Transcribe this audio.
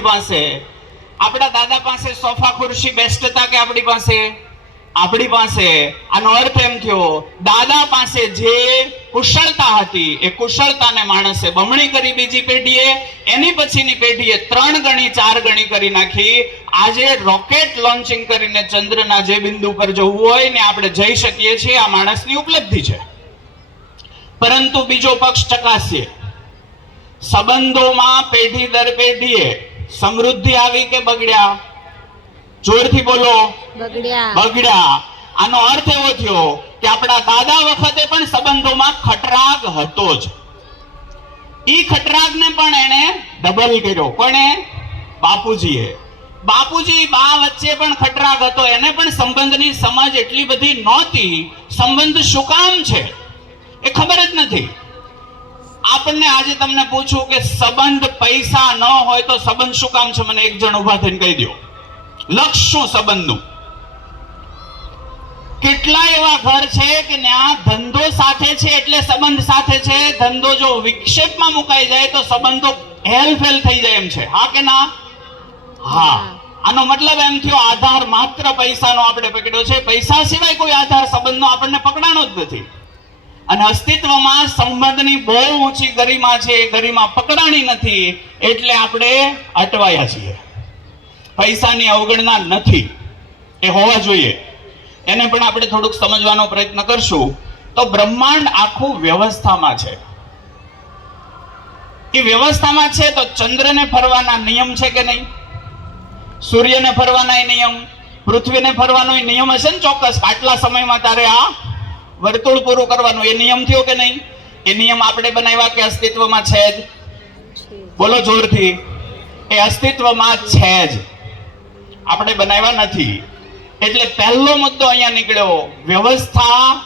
પાસે. આપણા દાદા પાસે સોફા ખુરશી બેસ્ટ હતા કે આપણી પાસે? આપણી પાસે. આનો અર્થ એમ થયો, દાદા પાસે જે કુશળતા હતી, એ કુશળતાને માણસે બમણી કરી બીજી પેઢીએ, એની પછીની પેઢીએ ત્રણ ગણી, ચાર ગણી કરી નાખી. આજે રોકેટ લોન્ચિંગ કરીને ચંદ્રના જે બિંદુ પર જવું હોય ને આપણે જઈ શકીએ છીએ, આ માણસની ઉપલબ્ધિ છે. પરંતુ બીજો પક્ષ ચકાસીએ. સંબંધોમાં પેઢી દર પેઢીએ સમૃદ્ધિ આવી કે બગડ્યા? જોરથી બોલો. બગડ્યા. બગડ્યા. આનો અર્થ એવો થયો કે આપણા દાદા વખતે પણ સંબંધોમાં ખટરાગ હતો જ. ઈ ખટરાગને પણ એણે ડબલ કર્યો. કોણે? બાપુજીએ. બાપુજી બા વચ્ચે પણ ખટરાગ હતો. એને પણ સંબંધની સમજ એટલી બધી નહોતી. સંબંધ શું કામ છે? એ ખબર જ નથી. આપણને આજે તમને પૂછું કે સંબંધ પૈસા ન હોય તો સંબંધ શું કામ છે? મને એક જણ ઊભા થઈને કહી દો લક્ષ શું સંબંધનું? કેટલા એવા ઘર છે કે ત્યાં ધંધો સાથે છે એટલે સંબંધ સાથે છે? ધંધો જો વિક્ષેપમાં મુકાઈ જાય તો સંબંધો હેલફેલ થઈ જાય એમ છે. હા કે ના? હા. આનો મતલબ એમ થયો, આધાર માત્ર પૈસાનો આપણે પકડ્યો છે. પૈસા સિવાય કોઈ આધાર સંબંધનો આપણને પકડાણો જ નથી. અને અસ્તિત્વમાં સંબંધની બહુ ઊંચી ગરિમા છે, એ ગરિમા પકડાણી નથી, એટલે આપણે અટવાયા છીએ. પૈસાની અવગણના નથી, એ હોવા જોઈએ. એને પણ આપણે થોડુંક સમજવાનો પ્રયત્ન કરશું. તો બ્રહ્માંડ આખું વ્યવસ્થામાં છે. એ વ્યવસ્થામાં છે તો ચંદ્રને ફરવાના નિયમ છે કે નહીં? સૂર્યને ફરવાના નિયમ, પૃથ્વીને ફરવાનો એ નિયમ હશે ને ચોક્કસ? આટલા સમયમાં તારે આ વર્તુળ પૂરું કરવાનું એ નિયમ થયો કે નહીં? એ નિયમ આપણે બનાવ્યા કે અસ્તિત્વમાં છે જ. બોલો જોરથી. એ અસ્તિત્વમાં છે જ. આપણે બનાવ્યા નથી. એટલે પહેલો મુદ્દો અહીંયા નીકળ્યો. વ્યવસ્થા